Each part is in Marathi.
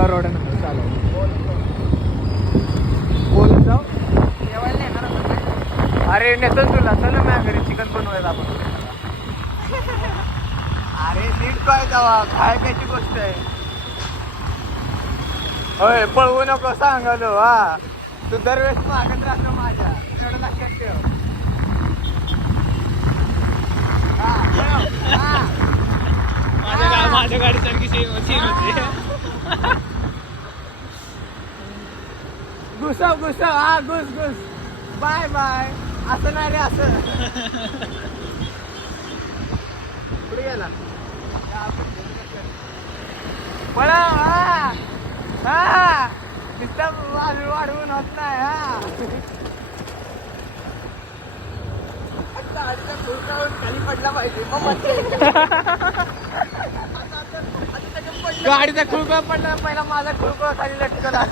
मोकळा रोड चालू बोलत जाऊ. जेवायला येणार आपण काय? अरे नेतो तुला, चल ना माझ्या घरी चिकन बनवायचं आपण. अरे नीट काय जावा, काय त्याची गोष्ट आहे. होय पळवू नको सांगालो. हा तू दरवेळेस मागत राहतो माझ्या, एवढं लक्षात ठेव. माझ्या गाडीसारखी सीन होते. घुसव घुसव, हा घुस घुस, बाय बाय. असं नाही रे, असं पुढे गेला पळव. हा हा नुसतं वाढवून होत नाही. हा गाडीचा खुर्कावून खाली पडला पाहिजे मग मजा येते. गाडीचा खुळका पडला, पहिला माझा खुळका खाली लटकला.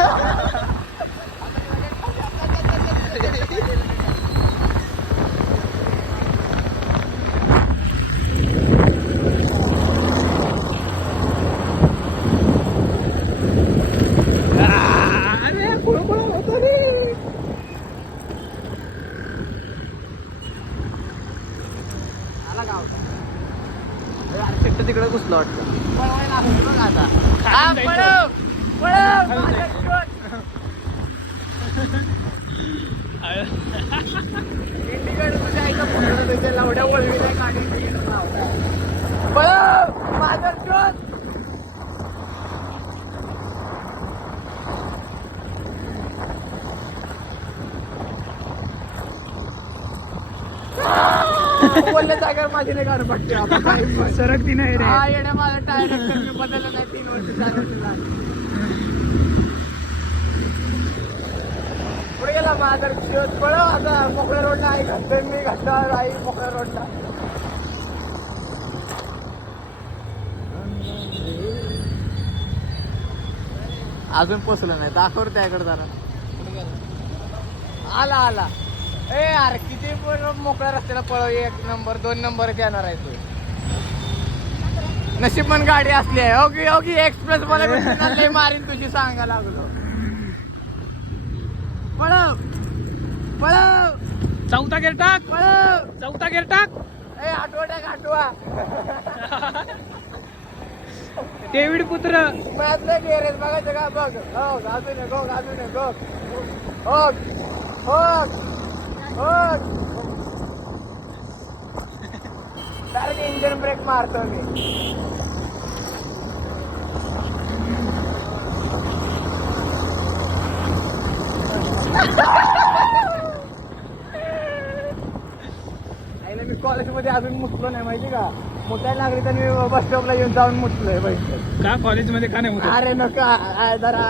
अरे खुळखुळ होतो रे. आला गाव तिकडे घुसलं वाटतं. पळवायला लागलं बघ आता. हा पळव पळव. इंडिकेटर तुझ्या आईचा फोटो त्याच्या लावड्या वळवी नाही गाडी इंडिकेटर लावला. पळव माझा शोध. बोलल्या जागेवर माझी नाही गाडी पडते. आता काय सरक ती नाही रे. हा येण्या माझा टायर मी बदललं नाही 3 वर्ष झालं. पुढे गेला माझा शोध. पळव आता. मोकळ्या रोडला आई घालतोय मी, घातल्यावर आई मोकळ्या रोडला. अजून पोचलं नाही, दाखवर त्याकडे जरा. आला आला. ए यार किती पण मोकळ्या रस्त्याला पळव, 1 नंबर 2 नंबर येणार आहे तू. नशीब पण गाडी असली आहे. ओके ओके एक्सप्रेस मला भेटून मारीन तुझी सांगा लागलो. पळव पळव. चौथा गेर टाक. पळव. चौथा गेर टाक. ए आठवा टाक आठवा. डेव्हिड पुत्र. माझं गेरेज बघायचं का बघ. हो गाजून गो गाजून गो. हो हो हो. डायरेक्ट इंजन ब्रेक मारतो मी. आईला मी कॉलेजमध्ये अजून मुतलो नाही माहिती का. मोठ्या नागरिकांनी बस स्टॉपला येऊन जाऊन मुतलोय पाहिजे. का कॉलेजमध्ये का नाही होत? अरे नका जरा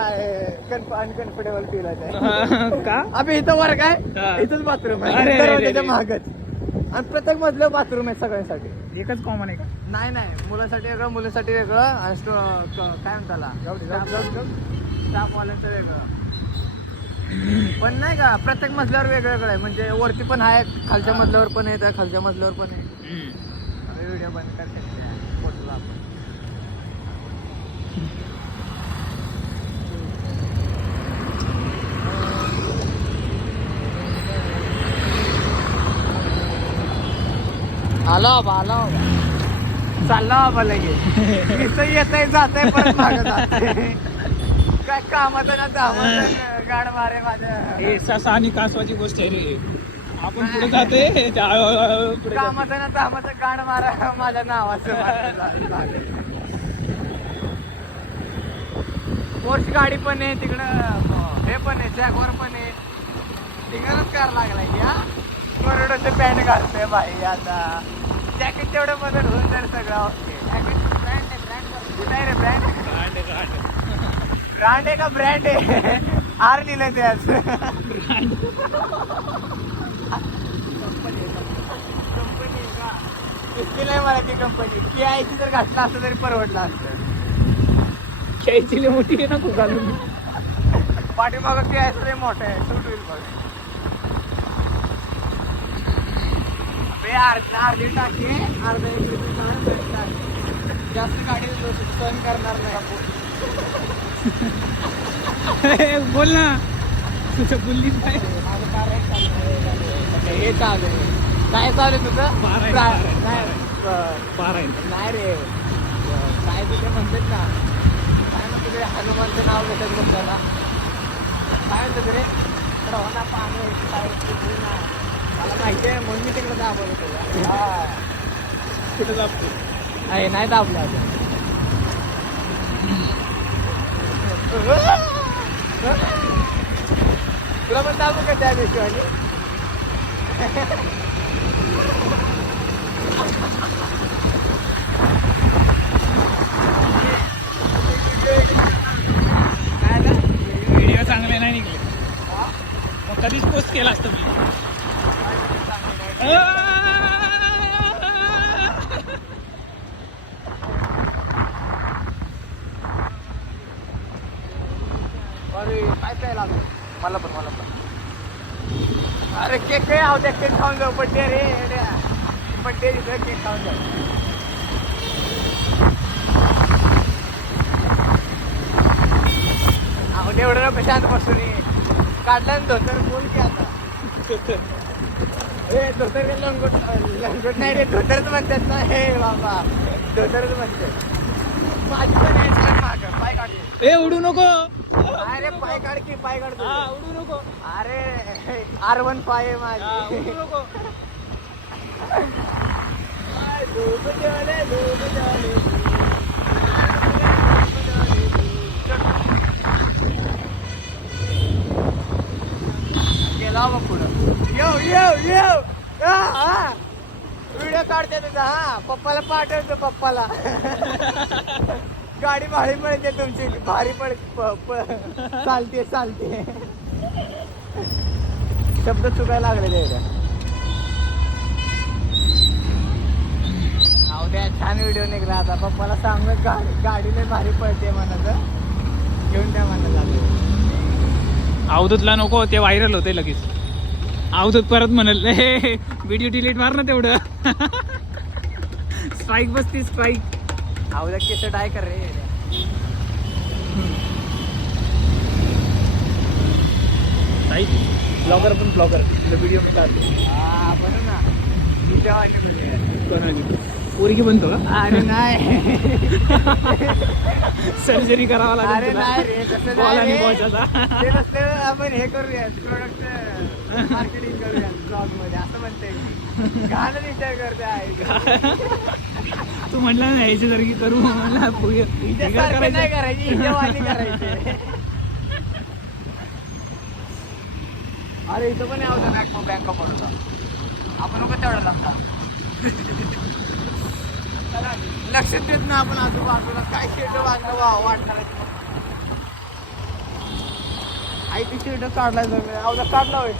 अनकम्फर्टेबल फील आहे. का? अबे इथं वर्ग हा. आहे, इथंच बाथरूम अरे, आहे अरे, अरे, त्याच्या अरे. महागच. आणि प्रत्येक मधलं बाथरूम आहे सगळ्यांसाठी. एकच कॉमन आहे का? नाही नाही, मुलांसाठी वेगळं मुलीसाठी वेगळं. आणि काय म्हणताला स्टाफवाल्यांचं वेगळं. पण नाही का प्रत्येक मजल्यावर वेगळं वेगळं आहे. म्हणजे वरती पण आहे, खालच्या मजल्यावर पण आहे, त्या खालच्या मजल्यावर पण आहे. व्हिडिओ बंद करते फोटोला आपण. आलो बाबा आलो बाबा. चालला बाबा लगेच. इथं येतंय जातंय परत मागं जातंय. काय कामाचं ना दामाचं गाड मारे माझ्या. हे ससा आणि कासवाची गोष्ट आहे रे. आपण पुढे जाते पुढे. कामाचं ना दामाचं गाड मारा माझ्या नावाचं. पोर्च गाडी पण आहे तिकडं, हे पण आहे जॅगवर पण आहे. तिकडंच करायला लागलाय की. हा कोरडोचे पॅन्ट घालतोय बाई आता. जॅकेट तेवढं बदल होऊन जाईल सगळं. ओके जॅकेट ब्रँड आहे, ब्रँड नाही रे ब्रँड. ब्रँड आहे का ब्रँड आहे. आर लिहिलंय त्याच. कंपनी का दिसली नाही मला ती कंपनी. की आयची जर घातला असतं तरी परवडलं असतं. खेळची मोठी आहे ना खूप घालून. पाठीमागं की आहे मोठं आहे, सूट होईल बघ. अर्धी टाकी अर्धा 1 लिटर टाकी. जास्त गाडी सहन करणार नाही. बोल ना तुझं बोललीच नाही. हे चालू आहे. काय चालू आहे तुझं? बारा आहे, बारा आहे. नाही रे, काय तुझे म्हणतात ना, काय म्हणतो ते हनुमानचं नाव घेतात लोकांना, काय म्हणतो रे, रवाना पाणी काय ना, मला माहिती आहे म्हणून मी तिकडे दाबवलं तुला. कुठं जातो आहे नाही दाबलं अजून. तुला पण दाबू का त्या दिवशी? व्हिडिओ चांगले नाही निघले मग कधीच पोस्ट केला असतं मी. अरे काय काय लागलं मला पण. अरे केक काय आहो द्या, केक खाऊन जाऊ. बड्डे रे, बड्डे तिथं केक खाऊन जाऊ. अहो एवढं नको शांत बसून काढला ना धोतर. बोल की आता. हे धोतर लंगोट नाही रे, धोतरच म्हणतात ना. हे बाबा धोतरच म्हणतात. माझी पण आहे मागं, पाय काढले. ए उडू नको. अरे पाय काढ की, पाय काढ. हा उडू नको. अरे R1 पाय आहे माझी. उडू नको. गेला मग पुढं. व्हिडिओ काढते तुझा. हा पप्पाला पाठवतो, पप्पाला. गाडी भारी पडते तुमची, भारी चालते. शब्द चुकायला लागले ते. द्या छान व्हिडिओ निघला. आता पप्पाला सांगत गाडीने भारी पडते म्हणत, घेऊन द्या म्हणत लागले. अवधूतला नको, ते व्हायरल होते लगेच. अवधूत परत म्हणल हे व्हिडिओ डिलीट मार ना तेवढं. स्ट्राईक बसती, स्ट्राईक. अवधा केस डाय कर रे. ब्लॉगर पण ब्लॉगर व्हिडिओ पण काढतो. हा बरं ना, तुझ्या वाटली पोरगी बनतो का? अरे नाही. सर्जरी करावा लागेल. अरे नाही रे, तसं बॉल आणि नाही बॉलचा. ते नसतं. आपण हे करूया, प्रोडक्ट मार्केटिंग करूया ब्लॉग मध्ये, असं म्हणते. घाण विचार करते आहे. तू म्हटलं ना याच्यासारखी करू मला हिच्यासारखं नाही करायची, हिच्यावाणी करायची. अरे इथं पण यावं बँक ऑफ बरोदा. आपण नको तेवढं लागता. लक्षात देत ना आपण आजूबाजूला काय शेट वाटणार. आई ती शेट काढलाय, काढला होय.